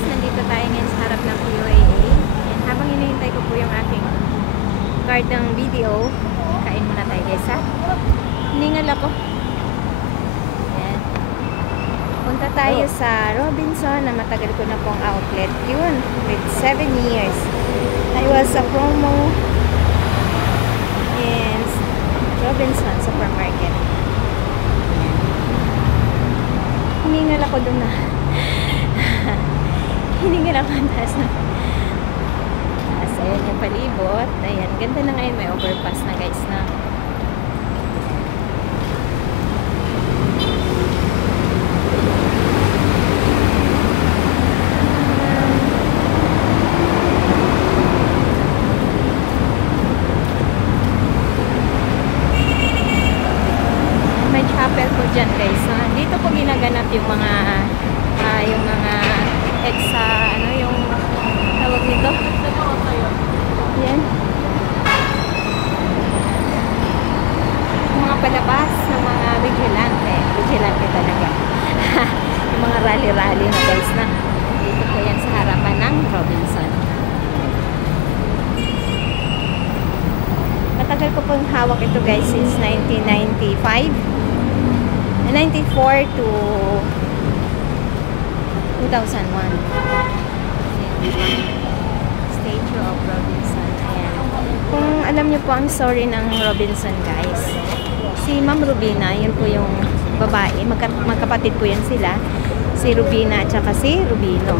guys, nandito tayo ngayon sa harap ng PUAA. And habang hinihintay ko po yung aking card ng video, kain muna tayo guys ha. Hiningal ako. Ayan. Punta tayo sa Robinson na matagal ko na pong outlet. Yun, with 7 years. I was a promo in Robinson Supermarket. Ayan. Hiningal ako dun na. Hiningal ako ang taas na. Ayan yung palibot. Ayan, ganda na ngayon. May overpass na guys na. May chapel po dyan guys. Dito po ginaganap yung mga ano yung tawag nito. Yan. Mga palabas ng mga vigilante. Vigilante talaga. Yung mga rally-rally na guys na. Dito po yan sa harapan ng Robinson. Matagal ko pong hawak ito guys since 1995. 94 to 2001. Statue of Robinson. Ayan. Kung alam niyo po ang story ng Robinson guys, si Ma'am Rubina, yun po yung babae, magkapatid po yan sila, si Rubina at saka si Rubino.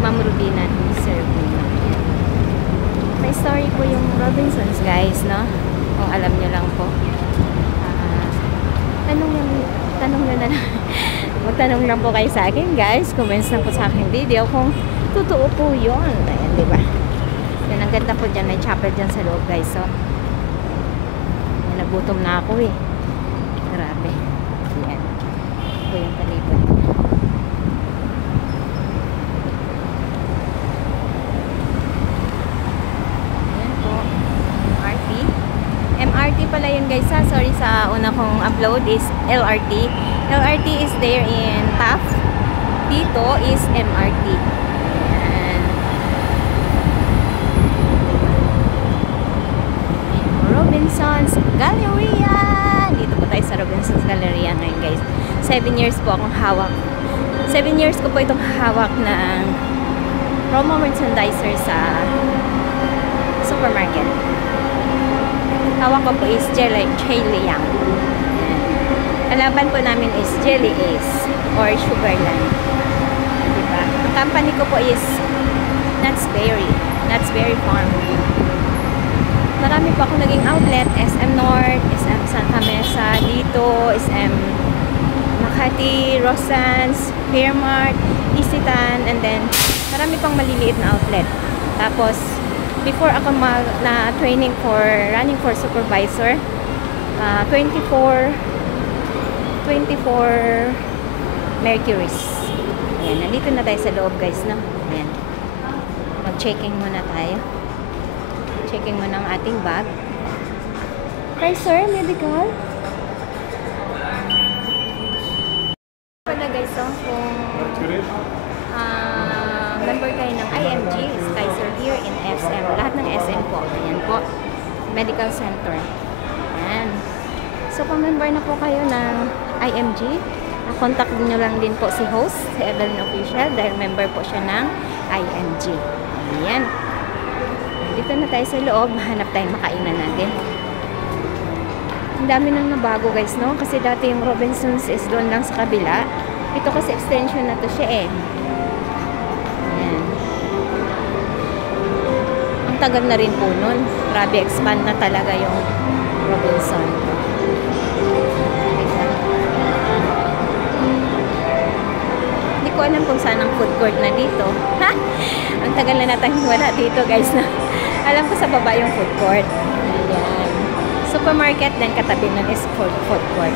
Ma'am Rubina at Sir Rubino. May story po yung Robinsons guys, no? Kung alam niyo lang po. Tanong nyo na lang. Magtanong lang po kayo sa akin guys. Comments lang po sa aking video kung totoo po yun. Ayan, diba? Yan, ang ganda po dyan. May chapel dyan sa loob guys. So, yan, nagutom na ako eh. Grabe. Yan. Ito yung palibot. Yan po. MRT. MRT pala yun guys ha. Sorry sa una kong upload is LRT. LRT is there in Taft. Dito is MRT. Ayan. Robinson's Galleria. Dito po tayo sa Robinson's Galleria ngayon guys. 7 years po akong hawak. 7 years ko po itong hawak ng promo merchandiser sa supermarket. Hawak ko po is Jelly Yang. Kalaban po namin is Jelly Ace or Sugarland. Diba? Ang company ko po is Nuts Berry Farm. Marami po ako naging outlet. SM North, SM Santa Mesa, dito, SM Makati, Rosans, Fairmart, Isitan, and then marami pang maliliit na outlet. Tapos, before ako na training for running for supervisor, 24 Mercuries. Ayan, nandito na tayo sa loob guys, no? Ayan. Mag-checking muna tayo. Checking muna ang ating bag. Okay sir, medical? Pala guys, kung member kayo ng IMG, Kaiser here in SM. Lahat ng SM po. Ayan po. Medical Center. Ayan. So, kung member na po kayo ng IMG, contact nyo lang din po si host, si Evelyn Official, dahil member po siya ng IMG. Ayan. Dito na tayo sa loob. Hanap tayong makainan natin. Ang dami nang nabago guys, no? Kasi dati yung Robinsons is doon lang sa kabila. Ito kasi extension na to siya eh. Ayan. Ang tagal na rin po nun. Grabe, expand na talaga yung Robinson. Ko alam kung saan ang food court na dito. Ha? Ang tagal na natin wala dito guys na. Alam ko sa baba yung food court. Ayan. Supermarket then katabi nun is food court.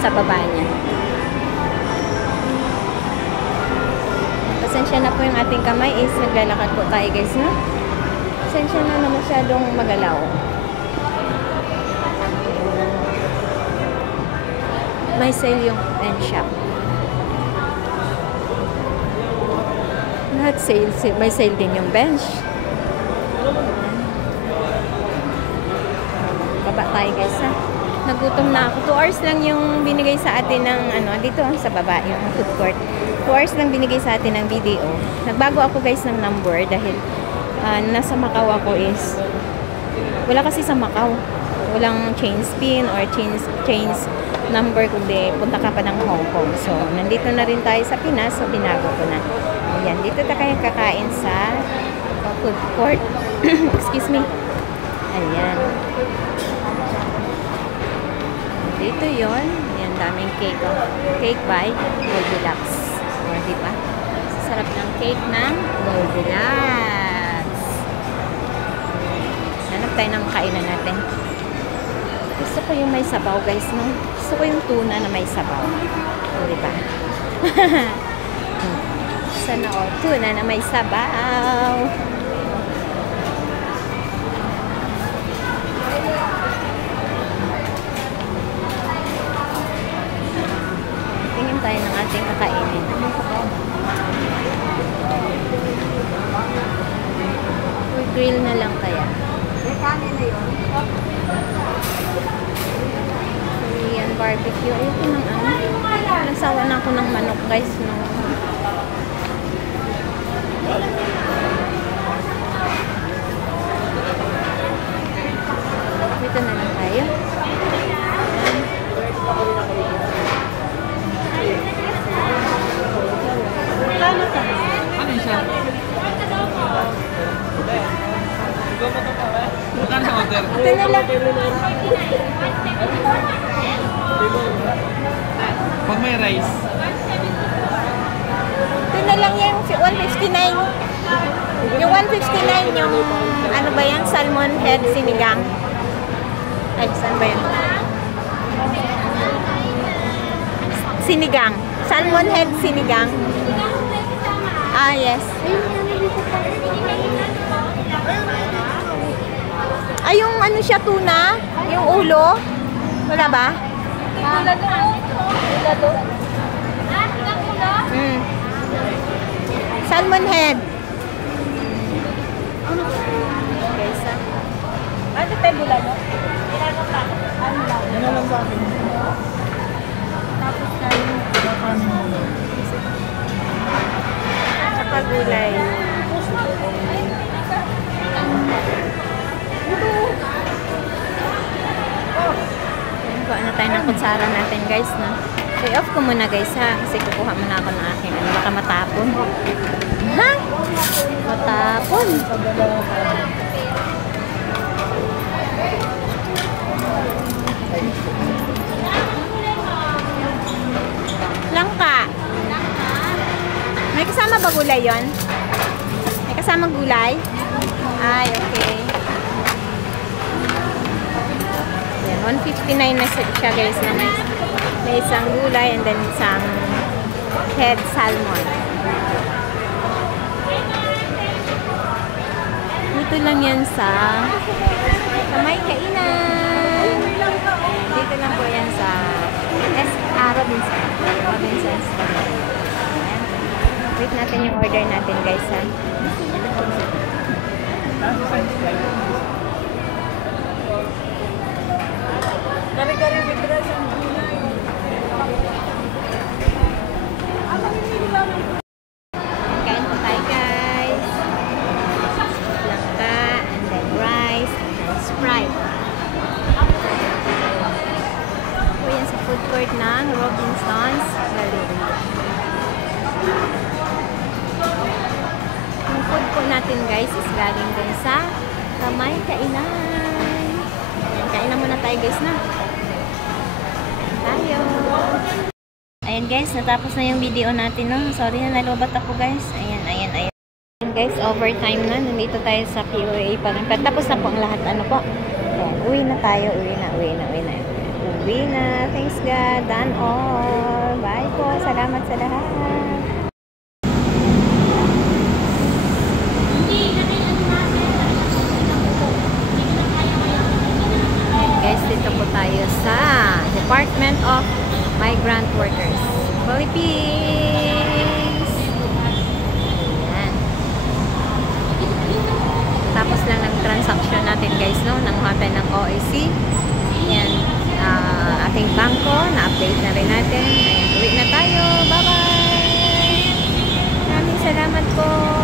Sa baba niya. Pasensya na po yung ating kamay is naglalakad po tayo guys na. Pasensya na masyadong magalaw. May sale yung pen shop. Lahat sale. May sale din yung bench. Baba tayo guys ha. Nagutom na ako. 2 hours lang yung binigay sa atin ng dito sa baba, yung food court. 2 hours lang binigay sa atin ng video. Nagbago ako guys ng number dahil nasa Macau ako is wala kasi sa Macau. Walang change pin or change number kundi punta ka pa ng Hong Kong. So, nandito na rin tayo sa Pinas. So, binago ko na. Ayan, dito tayo kakain sa food court. Excuse me. Ayan. Dito yon. Ayan, daming cake. Cake by Goldilocks. O, diba? Sarap ng cake ng Goldilocks. Hanap tayo ng kainan natin. Gusto ko yung may sabaw guys, no? Gusto ko yung tuna na may sabaw. O, diba? Sana o, tuna na may sabaw. Tingin tayo ng ating kakainin. Grill na lang kaya. Kanin na yun. Korean barbecue. Ayoko ng Nagsawa na ako ng manok guys. No? Dito na lang tayo. Ano siya? Bukan sa order. Ito na lang. Pag may rice. Ito na lang yung 159. Yung 159 yung ano ba yan? Salmon head sinigang. Ay, saan ba yan? Sinigang. Salmon head sinigang. Ah, yes. Ay, yung ano siya, tuna? Yung ulo? Wala ba? Ulo doon. Ulo doon. Salmon head. Guys, ano tayo bula mo? Ano lang? Yan na lang sa akin. Tapos saka gulay. Ano tayo ng kutsara natin guys na. So i-off ko muna guys ha. Kasi kukuha muna ako ng aking baka matapon. Ha? Matapon. Langka. May kasama ba gulay yon? May kasama gulay? Ay, okay. 159 na siya guys na may isang gulay and then isang head salmon. Dito lang yan sa may kainan. Dito lang po yan sa Robinsons. Wait natin yung order natin guys ha. Kari-kari bigras ang gulay. Kain po tayo guys. Langka, and then rice, and then Sprite. Po yan sa food court ng Robinsons Galleria. Yung food po natin guys is galing din sa Kamay Kainan. Kain na muna tayo guys na. Tayo. Ayan guys, natapos na yung video natin no. Sorry na nalobat ako guys. Ayan. Ayan guys, overtime na. Nandito tayo sa POA pa rin. Tapos na po ang lahat. Ano po? Ayan, uwi na tayo. Uwi na. Thanks God. Done all. Bye po. Salamat sa lahat. Dito po tayo sa Department of Migrant Workers, Philippines. Ayan. natin guys, no? Nanguha tayo ng OIC. Yan. Ating bangko, na-update na rin natin. Ayan, uwi na tayo. Bye-bye! Maraming salamat po.